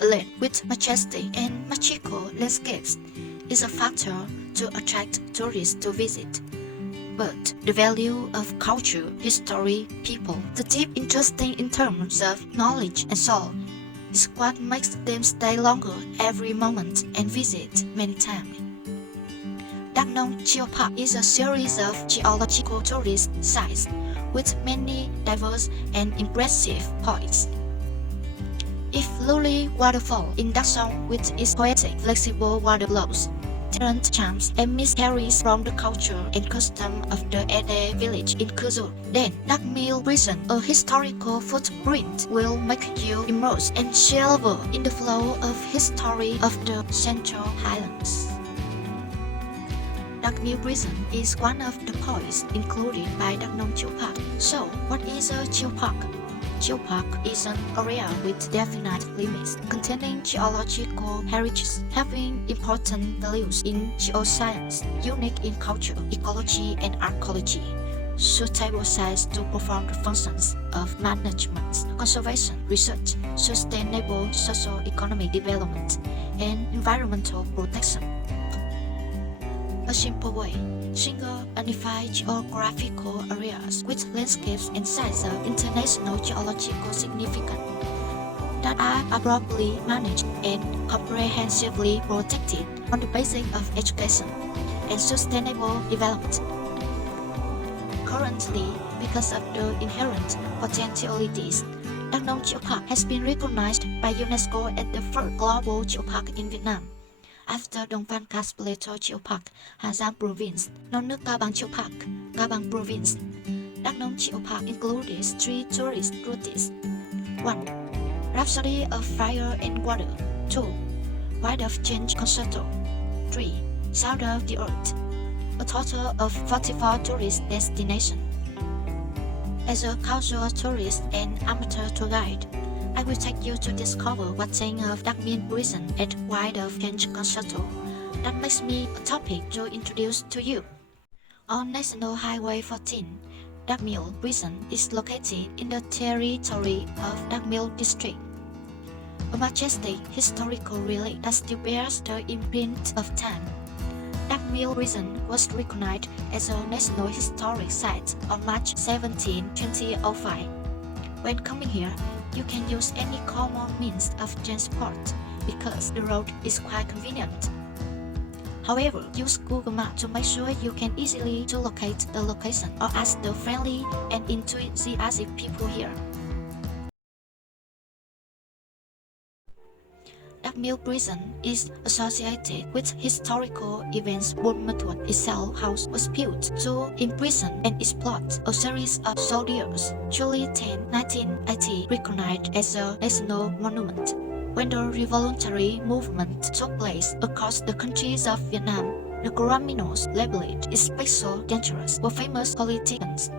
A land with majestic and magical landscapes is a factor to attract tourists to visit. But the value of culture, history, people, the deep interest in terms of knowledge and soul is what makes them stay longer every moment and visit many times. DakNong Geopark is a series of geological tourist sites with many diverse and impressive points. If Luli Waterfall in DakNong with its poetic, flexible water flows, different charms and mysteries from the culture and custom of the Ede village in Kuzul, then DakMill Prison, a historical footprint, will make you immerse and shallow in the flow of history of the Central Highlands. DakMill Prison is one of the points included by DakNong Geopark. So, what is a geopark? Geopark is an area with definite limits, containing geological heritage, having important values in geoscience, unique in culture, ecology, and archaeology, suitable sites to perform the functions of management, conservation, research, sustainable socio-economic development, and environmental protection. A simple way, single unified geographical areas with landscapes and sites of international geological significance that are appropriately managed and comprehensively protected on the basis of education and sustainable development. Currently, because of the inherent potentialities, DakNong Geopark has been recognized by UNESCO as the first global geopark in Vietnam. After Đông Văn Cát Plateau Geopark, Hà Giang Province, Non nước Cao Bằng Geopark, Cao Bằng Province, DakNong Geopark includes 3 tourist routes. 1. Rhapsody of Fire and Water. 2. Wild of Change Concerto. 3. Sound of the Earth. A total of 44 tourist destinations. As a casual tourist and amateur tour guide, I will take you to discover what's saying of DakMill Prison at Wild of Change Concerto. That makes me a topic to introduce to you. On National Highway 14, DakMill Prison is located in the territory of DakMill District. A majestic historical relic that still bears the imprint of time. DakMill Prison was recognized as a National Historic Site on March 17, 2005. When coming here, you can use any common means of transport because the road is quite convenient. However, use Google Maps to make sure you can easily to locate the location or ask the friendly and enthusiastic people here. DakMill Prison is associated with historical events. Buôn Ma Thuột itself house was built to imprison and exploit a series of soldiers. July 10, 1980, recognized as a national monument. When the revolutionary movement took place across the countries of Vietnam, the criminals labeled it special dangerous were famous politicians.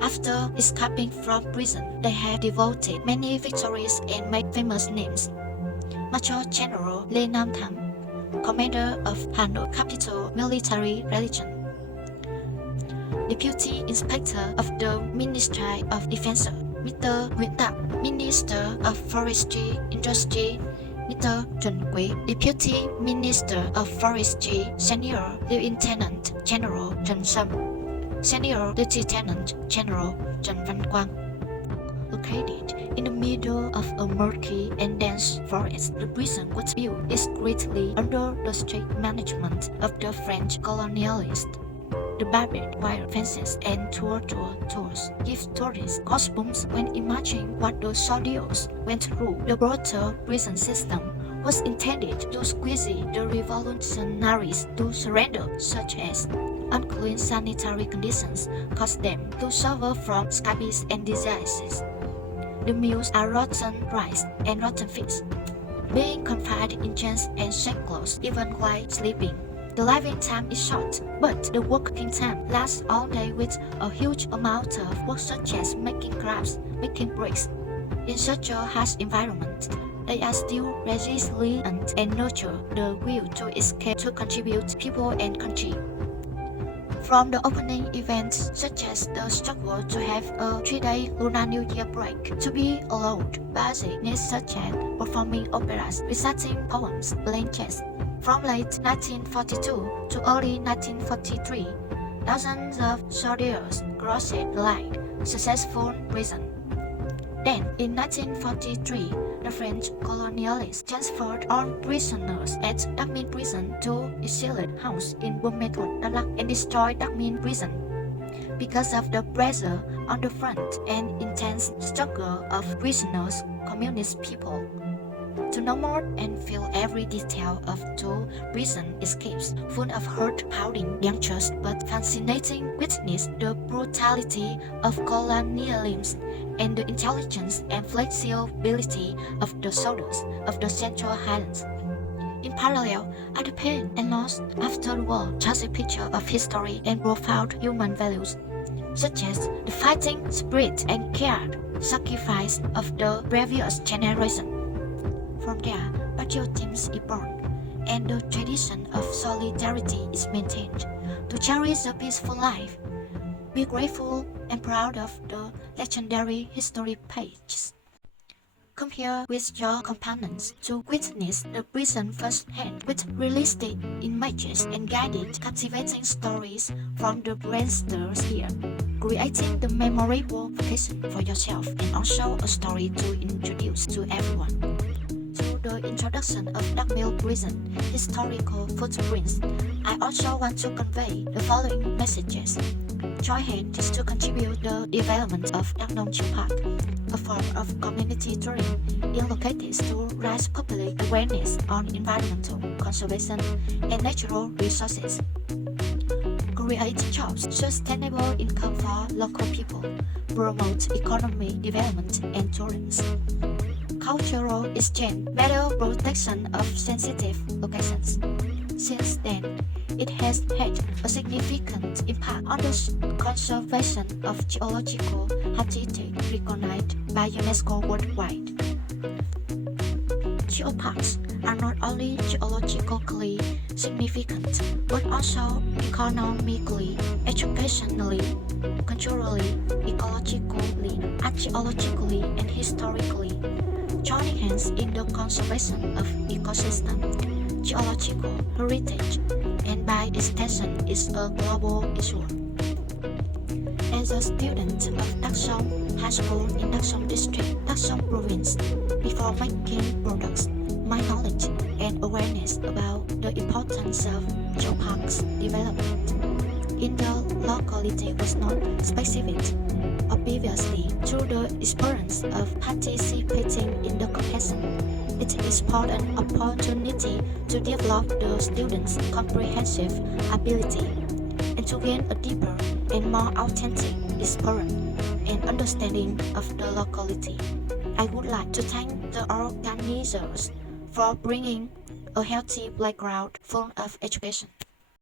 After escaping from prison, they have devoted many victories and made famous names. Major General Lê Nam Thắng, commander of Hanoi capital military region. Deputy Inspector of the Ministry of Defense, Mr. Nguyễn Tạo, Minister of Forestry Industry, Mr. Trần Quý, Deputy Minister of Forestry, Senior Lieutenant General Trần Sâm, Senior Lieutenant General Trần Văn Quang. Located in the middle of a murky and dense forest, the prison was built discreetly under the strict management of the French colonialists. The barbed wire fences and tours give tourists goosebumps when imagining what the soldiers went through. The brutal prison system was intended to squeeze the revolutionaries to surrender, such as unclean sanitary conditions caused them to suffer from scabies and diseases. The meals are rotten rice and rotten fish, being confined in chains and shackles even while sleeping. The living time is short, but the working time lasts all day with a huge amount of work such as making crafts, making bricks. In such a harsh environment, they are still resilient and nurture the will to escape to contribute people and country. From the opening events such as the struggle to have a 3-day Lunar New Year break, to be allowed basic needs such as performing operas, reciting poems, playing chess. From late 1942 to early 1943, dozens of soldiers crossed the line, successful prison. Then, in 1943, the French colonialists transferred all prisoners at DakNong prison to exiled house in Buôn Mê Thuột, Đắk Lắk, and destroyed DakNong prison. Because of the pressure on the front and intense struggle of prisoners, communist people. To know more and feel every detail of two prison escapes, full of heart-pounding, dangerous but fascinating witness the brutality of colonialism and the intelligence and flexibility of the soldiers of the Central Highlands. In parallel, are the pain and loss after the war, just a picture of history and profound human values, such as the fighting spirit and care, sacrifice of the previous generation. From there, patriotism is born, and the tradition of solidarity is maintained. To cherish a peaceful life, be grateful and proud of the legendary history pages. Come here with your companions to witness the prison firsthand with realistic images and guided, captivating stories from the pranksters here, creating the memorable vacation for yourself and also a story to introduce to everyone. The introduction of DakNong prison historical footprints, I also want to convey the following messages. Join hands to contribute the development of DakNong Geopark, a form of community tourism in localities to raise public awareness on environmental conservation and natural resources. Create jobs, sustainable income for local people, promote economic development and tourism. Cultural exchange, better protection of sensitive locations. Since then, it has had a significant impact on the conservation of geological habitat recognized by UNESCO worldwide. Geoparks are not only geologically significant, but also economically, educationally, culturally, ecologically, archaeologically, and historically. Joining hands in the conservation of ecosystem, geological heritage, and by extension is a global issue. As a student of DakNong High School in DakNong District, DakNong Province, before making products, my knowledge and awareness about the importance of geoparks development in the locality was not specific. Obviously, through the experience of participating in the competition, it is an opportunity to develop the students' comprehensive ability and to gain a deeper and more authentic experience and understanding of the locality. I would like to thank the organizers for bringing a healthy playground full of education.